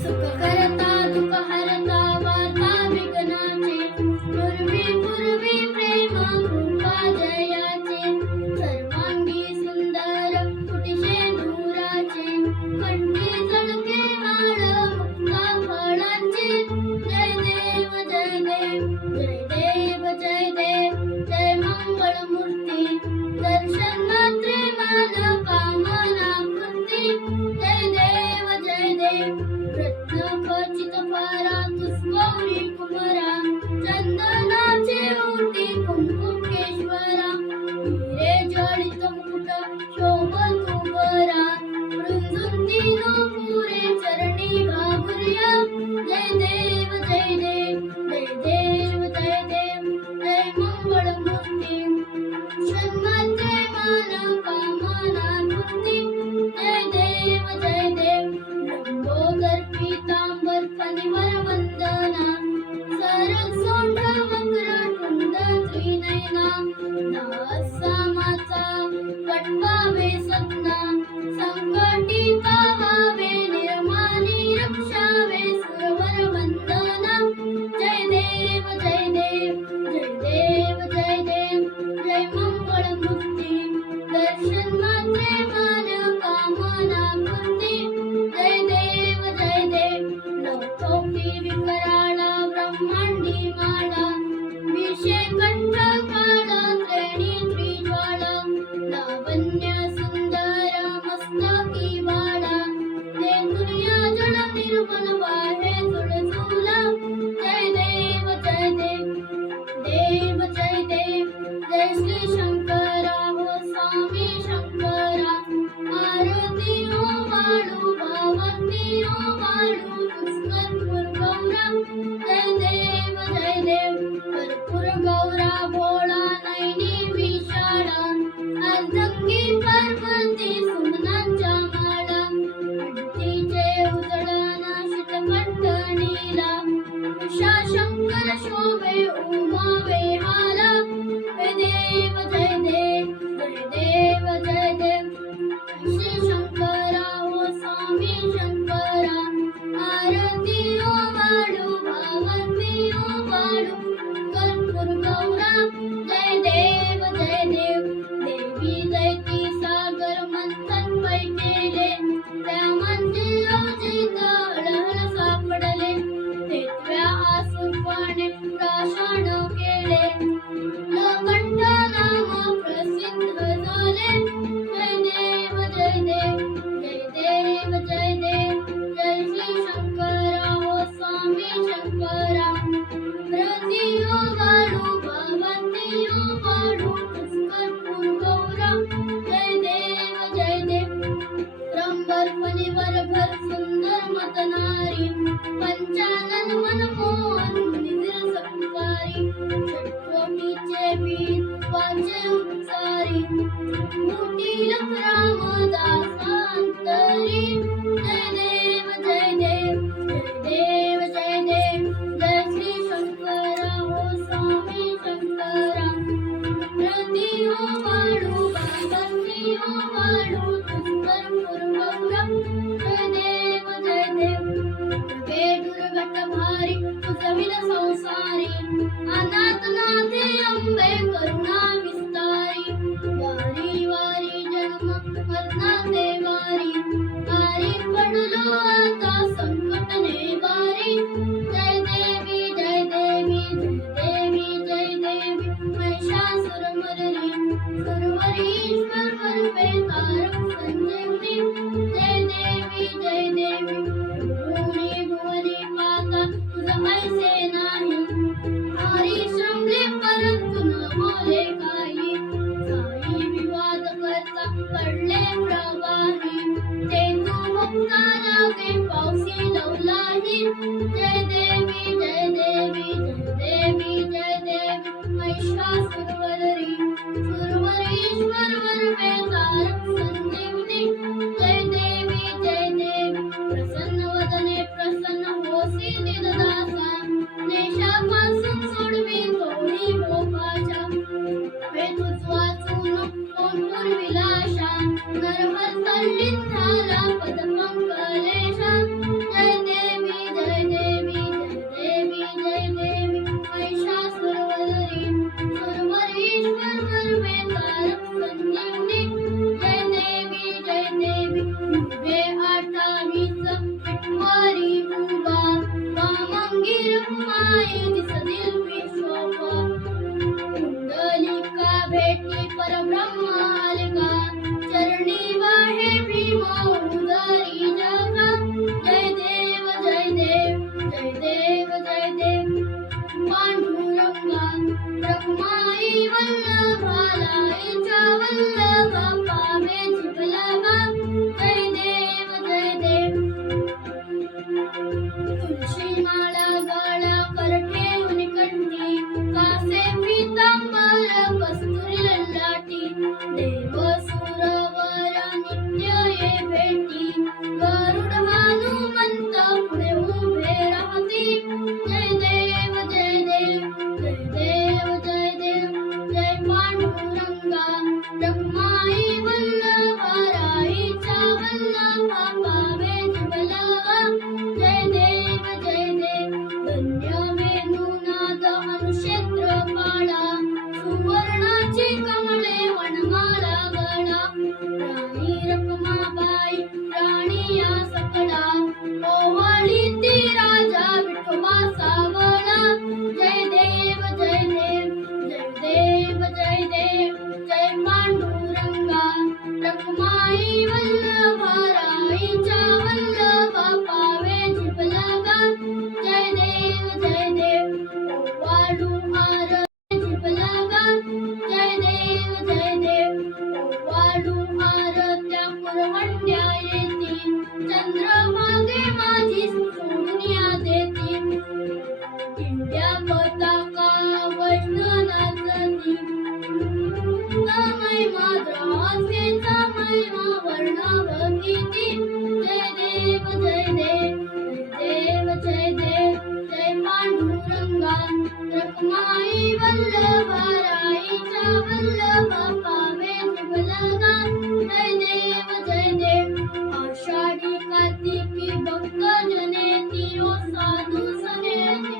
सुख करता दुःख हरता वार्ता विघ्नाचे पूर्वी पूर्वी प्रेम कृपा जयाचे सर्वांगी सुंदर फुटिशे नूराचे कंठी झळके वाळ मुक्ता फळांचे जय देव जय देव जय देव जय देव जय मंगळ मूर्ती दर्शन मात्रे मान कामना पूर्ती जय देव जय देव रत्न खचित पारा तुस्कौरी कुमरा चंदनाचे ओटी कुंकुमेश्वरा हिरे जडित मुकुट शोभतो बरा रुंजुंती पुरे चरणी घाबुर्या जय देव जय देव जय देव जय देव जय मंगळ मूर्ती षण्मात्रे मान कामना पूर्ती जय देव जय देव लंबोदर पीतांबर फणीवर वंदना सरळ सोंड वक्र टुंड त्रिनयना नासामाचा वटवावे सपना संकटी पावावे निर्मानी रक्षावे सुरवर वंदना जय देव जय देव जय देव जय देव जय मंगळ मूर्ती दर्शन मात्रे मान कामना पूर्ती जय देव जय देव लौकौकी विकराळा ब्रह्मांडी माळा विषय कंठ काळा त्रेणी त्रिज्वाळा लावण्य सुंदर मस्तकी वाळा ते दुनिया जळ निर्मल वाहे तुळसुला जय देव जय देव देव जय देव जय श्री शंकरा हो स्वामी शंकरा आरती ओ वाळू भावती ओ वाळू पुष्कर गौरा जय देव जय देव कर्पूर गौरा भोळा नयनी विशाळा अर्धंगी पार्वती सुमनांच्या माळा हत्तीचे उजळाना शीतकंठ नीला उषा शंकर शोभे उमा वेहाला जय देव जय देव जय देव जय देव श्री शंकरा हो स्वामी शंकरा आरती ओ वाळू भावती ओ वाळू कर्पूर गौरा जय देव जय देव देवी दैती सागर मंथन पै केले त्या म्हणजे अजित हळहळ सापडले तेथव्या आसुपाने प्राशन केले लोकंठ नाम प्रसिद्ध झाले जय देव जय देव जय देव जय देव जय श्री शंकरा हो स्वामी शंकरा रती ओ वाळू भगवती ओ वाळू पुष्कर गौरा जय देव जय देव रंबर फणीवर घर सुंदर मतनारी पंचानन मनमोहन निधिर सत्कारी षटकोटीचे वीर वाचे उत्सारी कुटील रामदासांतरी जय देव जय देव जय देव जय देव जय श्री शंकरा हो स्वामी शंकरा रती ओ वाळू भगवती ओ वाळू पुष्कर गौरा जय देव जय देव हे दुर्घट भारी तुझविल संसारी अनाथ नाथे अंबे करुणा विस्तारी वारी वारी जन्म मरणाते वारी वारी पडलो आता संकट नेवारी जय देवी जय देवी जय देवी जय देवी महिषासुरमर्दिनी सुरवरीश्वर वरवे तारक संजीवनी जय देवी जय देवी भुवनी भुवनी पाता तुझं ऐसे नाही हरी श्रमले परंतु न बोले काही काही विवाद करता पडले प्रवाही ते तू मुक्ता लागे पावसी लवलाही जय देवी जय देवी जय देवी जय देवी महिषासुरवरी सुरवरीश्वर वरवे तारक संजीवनी जय देवी जय देवी प्रसन्न भक्त जनेती ओ साधू सनेती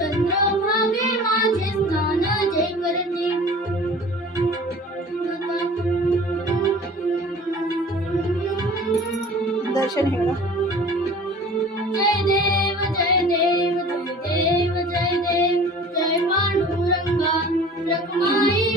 चंद्रभागे माझे स्थान जे करते दर्शन हे बघा. जय देव जय देव जय देव जय देव जय पांडुरंगा रखमाई